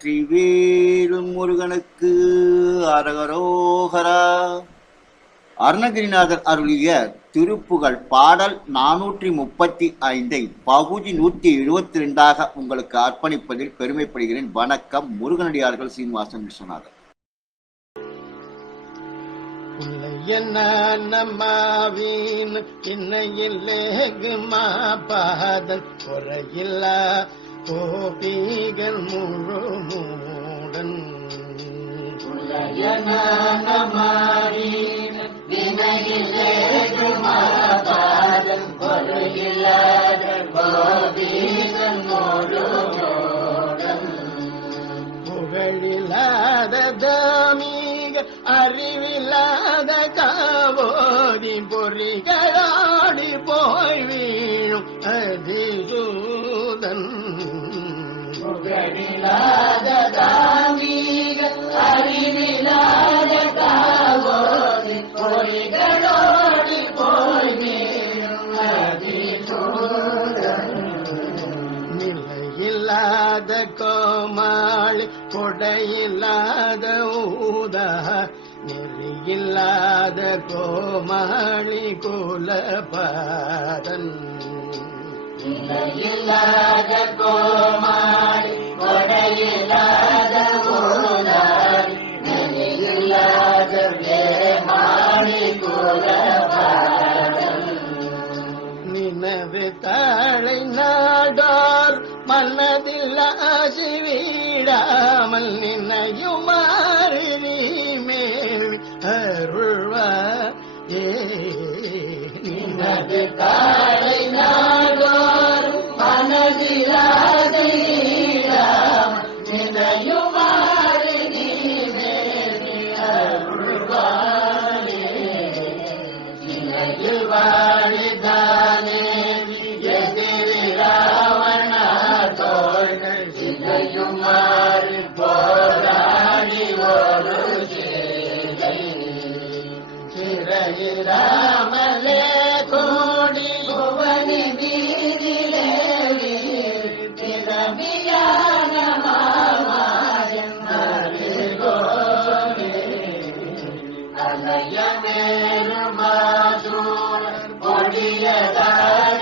வெற்றிவேல் முருகனுக்கு அரகரோகரா. அருணகிரிநாதர் அருளிய திருப்புகழ் பாடல் நானூற்றி முப்பத்தி ஐந்தை பகுதி நூற்றி எழுபத்தி ரெண்டாக உங்களுக்கு அர்ப்பணிப்பதில் பெருமைப்படுகிறேன். வணக்கம் முருகனடியார்கள் சீனிவாசன் விஸ்வநாதன் என்ன நம்மாவின் இன்னையில்லேகு பாதல் குறையில்லா கோபிகள் முழு மூடன் புகழில்லாத தாமீக அறிவில்லாத காவோதி பொறிகள் நிலையில்லாத கோமாளி கொடையில்லாத ஊதா நெறியில்லாத கோமாளி குலபாதன். நிலையில்லாத கோ மனதில் ஆசி வீடாமல் நின் श्रीरामले कोडि भुवनि दीरिले रवियान मामायन्दरि गोरे अलय मेरुमासू कोडियदारले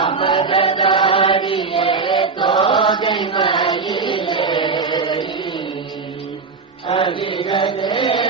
अमरदारिये तोदैमयिले हरिगदे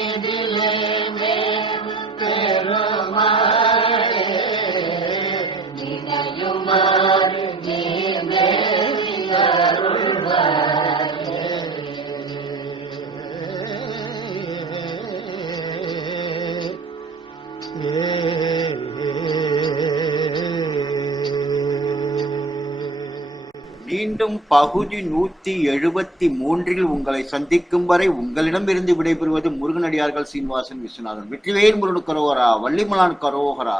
மீண்டும் பகுதி நூற்றி எழுபத்தி மூன்றில் உங்களை சந்திக்கும் வரை உங்களிடமிருந்து விடைபெறுவது முருகனடியார்கள் சீனிவாசன் விஸ்வநாதன். வெற்றிவேல் முருகன் கரோகரா வள்ளிமலான் கரோகரா.